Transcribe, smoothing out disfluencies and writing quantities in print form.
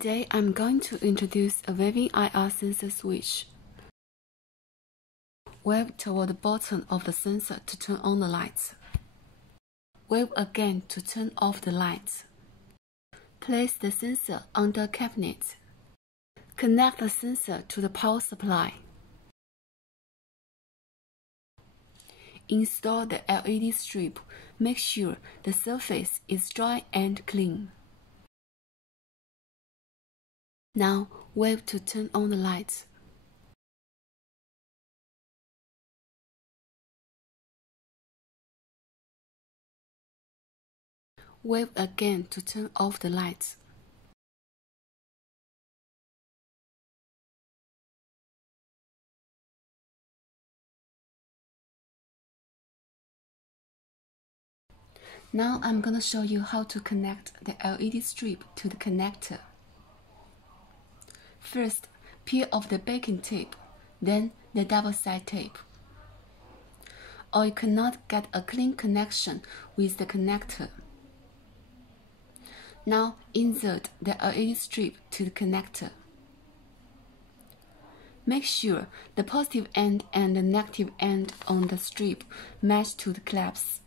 Today I'm going to introduce a waving IR sensor switch. Wave toward the bottom of the sensor to turn on the lights. Wave again to turn off the lights. Place the sensor under a cabinet. Connect the sensor to the power supply. Install the LED strip. Make sure the surface is dry and clean. Now wave to turn on the lights. Wave again to turn off the lights. Now I'm gonna show you how to connect the LED strip to the connector. First, peel off the backing tape, then the double-side tape. Or you cannot get a clean connection with the connector. Now insert the LED strip to the connector. Make sure the positive end and the negative end on the strip match to the clamps.